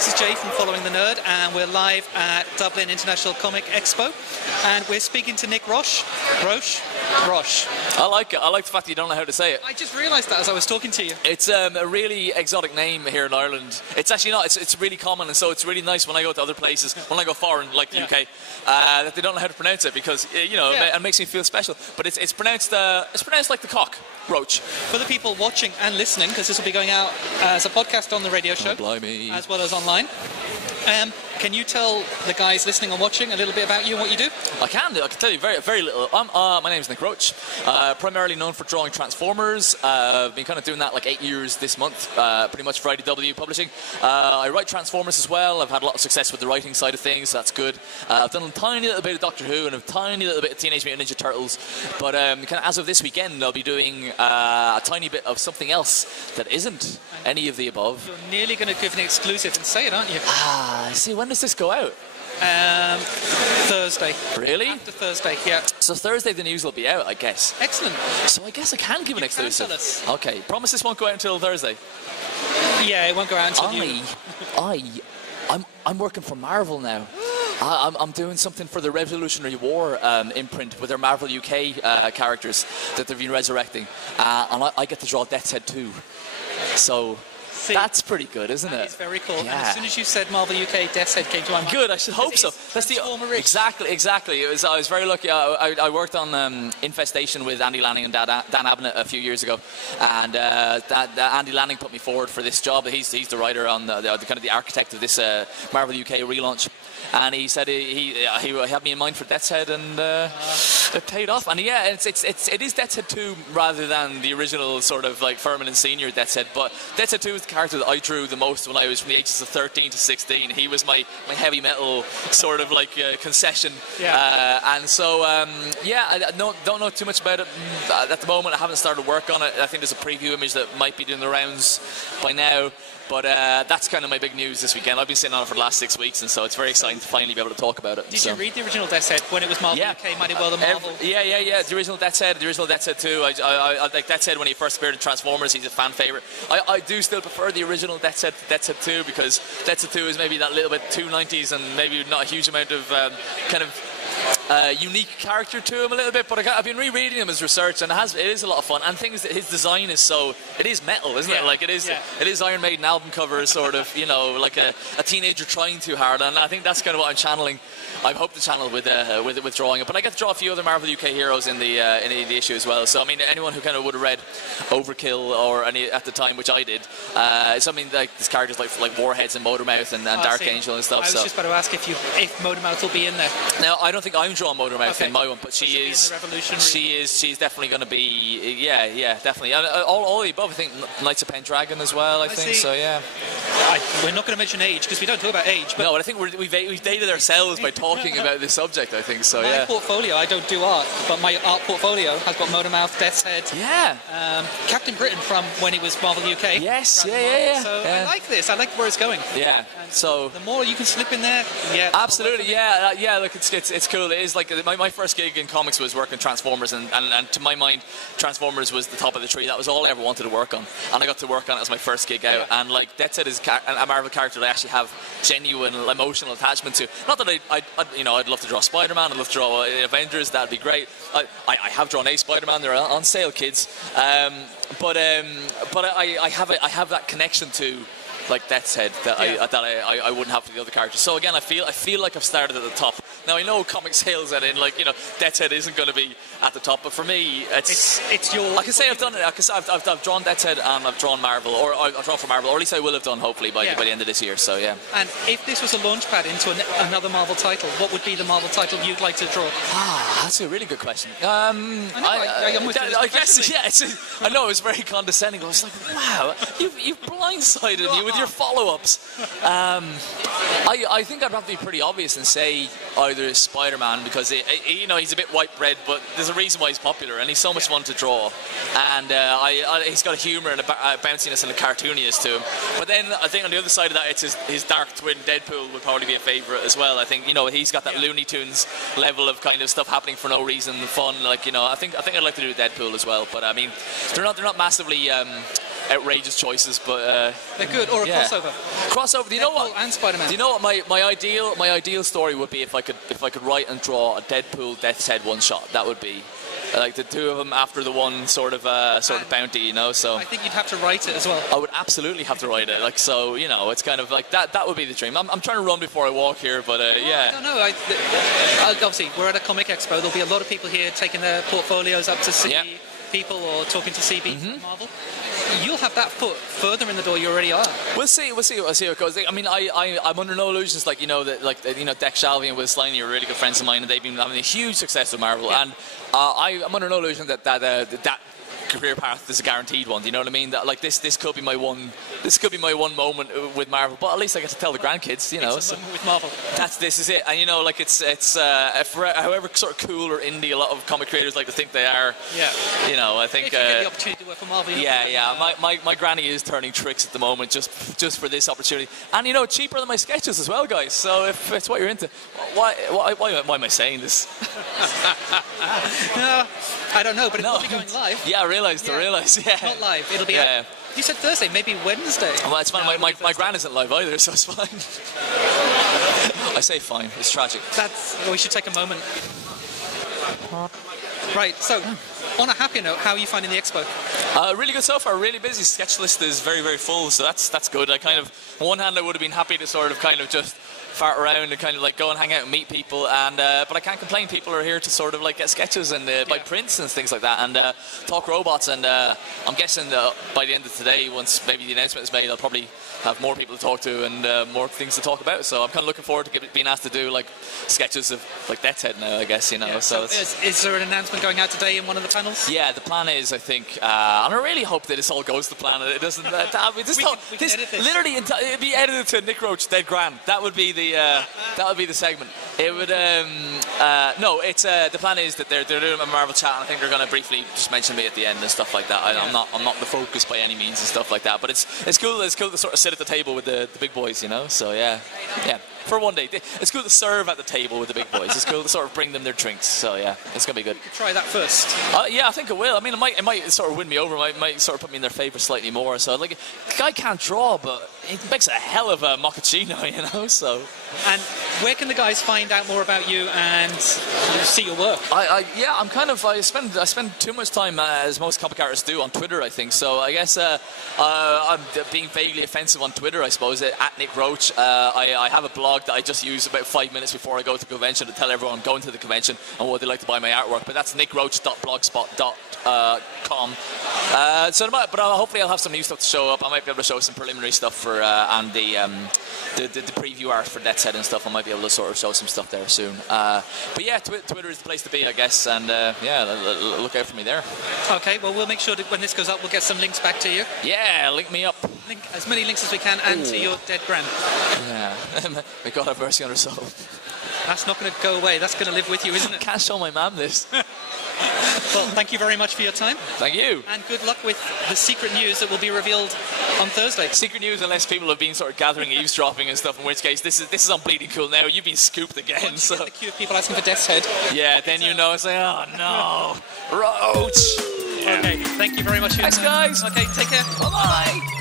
this is Jay from Following the Nerd, and we're live at Dublin International Comic Expo, and we're speaking to Nick Roche. Roche? I like it. I like the fact that you don't know how to say it. I just realised that as I was talking to you. It's a really exotic name here in Ireland. It's actually not. It's really common, and so it's really nice when I go to other places, when I go foreign, like the UK, that they don't know how to pronounce it because it makes me feel special. But it's pronounced like the cock, Roche. For the people watching and listening, because this will be going out as a podcast on the radio show, as well as online. Can you tell the guys listening and watching a little bit about you and what you do? I can tell you very little. My name's Nick Roche. Primarily known for drawing Transformers. I've been kind of doing that like 8 years this month, pretty much for IDW Publishing. I write Transformers as well. I've had a lot of success with the writing side of things, so that's good. I've done a tiny little bit of Doctor Who and a tiny little bit of Teenage Mutant Ninja Turtles. But kind of as of this weekend, I'll be doing a tiny bit of something else that isn't any of the above. You're nearly going to give an exclusive and say it, aren't you? See, when does this go out? Thursday. Really? After Thursday, yeah. So Thursday the news will be out, I guess. Excellent. So I guess I can give an exclusive. Tell us. Okay, promise this won't go out until Thursday. Yeah, it won't go out until I'm working for Marvel now. I'm doing something for the Revolutionary War imprint with their Marvel UK characters that they've been resurrecting. And I get to draw Death's Head too. So that's pretty good, isn't it? It's very cool. Yeah. And as soon as you said Marvel UK, Death's Head came to my mind. Good, I should hope so. That's the exactly. I was very lucky. I worked on Infestation with Andy Lanning and Dan Abnett a few years ago, and Andy Lanning put me forward for this job. He's the writer on the kind of the architect of this Marvel UK relaunch. And he said he had me in mind for Death's Head, and it paid off. And yeah, it is Death's Head 2 rather than the original sort of like Furman and Senior Death's Head. But Death's Head 2 is the character that I drew the most when I was from the ages of 13 to 16. He was my heavy metal sort of like concession. Yeah. And so I don't know too much about it at the moment. I haven't started work on it. I think there's a preview image that might be doing the rounds by now. But that's kind of my big news this weekend. I've been sitting on it for the last 6 weeks, and so it's very exciting to finally be able to talk about it. Did you read the original Death's Head when it was Marvel UK? Might well the Marvel. Yeah. The original Death's Head 2. I like Death's Head when he first appeared in Transformers. He's a fan favorite. I do still prefer the original Death's Head to Death's Head 2 because Death's Head 2 is maybe that little bit too 90s and maybe not a huge amount of kind of unique character to him a little bit, but I've been rereading him as research, and it is a lot of fun. And things that his design is it is metal, isn't it? Like it is Iron Maiden album cover, sort of, like a teenager trying too hard, and I think that's kind of what I'm channeling. I hope to channel with drawing it, but I get to draw a few other Marvel UK heroes in the issue as well. So I mean, anyone who kind of would have read Overkill or any at the time, which I did, something like these characters like Warheads and Motormouth and Dark Angel and stuff. I was just about to ask if Motormouth will be in there. Now I don't think I'm drawing Motormouth in my one, but she is. She's definitely going to be. Yeah, definitely. All the above. I think Knights of Pendragon as well. I think so. Yeah. We're not going to mention age because we don't talk about age. But no, but I think we've dated ourselves by talking about this subject. I think so. My portfolio. I don't do art, but my art portfolio has got Motormouth, Death's Head. Yeah. Captain Britain from when it was Marvel UK. Yes. Yeah. So I like this. I like where it's going. Yeah. So the more you can slip in there. Yeah. Absolutely. Yeah. Look, it's cool. It is like my first gig in comics was working Transformers, and to my mind, Transformers was the top of the tree. That was all I ever wanted to work on, and I got to work on it as my first gig out. Yeah. And like Death's Head is a Marvel character that I actually have genuine emotional attachment to. Not that I'd love to draw Spider-Man, I'd love to draw Avengers. That'd be great. I have drawn a Spider-Man. They're on sale, kids. But I have that connection to like Death's Head that I wouldn't have for the other characters. So again, I feel like I've started at the top. Now I know comic sales and Death's Head isn't going to be at the top, but for me it's your. I can say I've done it. I've drawn Death's Head and I've drawn Marvel, or I've drawn for Marvel, or at least I will have done hopefully by the end of this year. So yeah. And if this was a launchpad into another Marvel title, what would be the Marvel title you'd like to draw? That's a really good question. I guess I know it was very condescending. I was like, wow, you've blindsided me with your follow-ups. I think I'd have to be pretty obvious and say either Spider-Man, because he's a bit white bread, but there's a reason why he's popular and he's so much fun to draw, and he's got a humour and a bounciness and a cartooniness to him. But then I think on the other side of that, it's his dark twin Deadpool would probably be a favourite as well. I think he's got that Looney Tunes level of kind of stuff happening for no reason, fun. I think I'd like to do Deadpool as well. But I mean, they're not massively outrageous choices, but they're good. Or a crossover. Crossover. Do you know what? And Spider-Man. Do you know what my ideal story would be if I could write and draw a Deadpool Death's Head one shot? That would be. Like the two of them after the one sort of bounty, you know. So I think you'd have to write it as well. I would absolutely have to write it. Like, so, you know, it's kind of like that. That would be the dream. I'm trying to run before I walk here, but yeah. I don't know. Obviously, we're at a comic expo. There'll be a lot of people here taking their portfolios up to see people or talking to CB from Marvel. You'll have that foot further in the door. You already are. We'll see how it goes. I mean, I'm under no illusions. Like, you know, Deck Shalvey and Will Sliney are really good friends of mine, and they've been having a huge success with Marvel. And I'm under no illusion that career path is a guaranteed one. Do you know what I mean? That like this could be my one. This could be my one moment with Marvel. But at least I get to tell the grandkids. You know, it's a moment with Marvel. This is it. And you know, like it's for however sort of cool or indie a lot of comic creators like to think they are. Yeah. You know, I think. If you get the opportunity to work for Marvel. Yeah. My granny is turning tricks at the moment just for this opportunity, and you know, cheaper than my sketches as well, guys. So if it's what you're into, why am I saying this? No, I don't know, but it will be going live. Yeah, I realised. Yeah. Not live. It'll be. You said Thursday, maybe Wednesday. Well, it's fine. My gran isn't live either, so it's fine. I say fine. It's tragic. We should take a moment. Right. So, on a happier note, how are you finding the expo? Really good so far. Really busy. Sketch list is very, very full, so that's good. I kind of, on one hand, I would have been happy to sort of kind of just fart around and kind of like go and hang out and meet people, and but I can't complain. People are here to sort of like get sketches and buy prints and things like that, and talk robots. And I'm guessing by the end of today, once maybe the announcement is made, I'll probably have more people to talk to and more things to talk about. So I'm kind of looking forward to being asked to do like sketches of like Death's Head now, I guess, you know. Yeah, so is there an announcement going out today in one of the panels? Yeah, the plan is, I think, and I really hope that this all goes to plan. It doesn't. This literally it'd be edited to Nick Roche Dead Grand. That would be the segment. It would no. It's the plan is that they're doing a Marvel chat, and I think they're going to briefly just mention me at the end and stuff like that. I'm not the focus by any means and stuff like that. But it's cool. It's cool to sort of sit at the table with the big boys, you know. So yeah. For one day, it's cool to serve at the table with the big boys. It's cool to sort of bring them their drinks. So yeah, it's gonna be good. You could try that first. Yeah, I think it will. I mean, it might sort of win me over. It might sort of put me in their favour slightly more. So like, the guy can't draw, but he makes a hell of a mochaccino, you know. So. And where can the guys find out more about you and see your work? I spend too much time, as most comic artists do, on Twitter, I think. So I guess I'm being vaguely offensive on Twitter, I suppose, at Nick Roche. I have a blog that I just use about 5 minutes before I go to the convention to tell everyone I'm going to the convention and would they like to buy my artwork. But that's nickroche.blogspot.com. But hopefully I'll have some new stuff to show up. I might be able to show some preliminary stuff for and the preview art for Death's Head and stuff. I might be able to sort of show some stuff there soon. But yeah, Twitter is the place to be, I guess. And look out for me there. Okay, well, we'll make sure that when this goes up, we'll get some links back to you. Yeah, link me up. Link as many links as we can, and to your dead grand. Yeah, may God have mercy on her soul. That's not going to go away. That's going to live with you, isn't it? Can't show my mum this. Well, thank you very much for your time. Thank you. And good luck with the secret news that will be revealed on Thursday. Secret news, unless people have been sort of gathering, eavesdropping and stuff, in which case this is on Bleeding Cool now. You've been scooped again. Once you get the queue of people asking for Death's Head. Yeah, then you know, it's like, oh no, Roach. Okay, thank you very much for your time. Thanks, guys. Okay, take care. Bye-bye.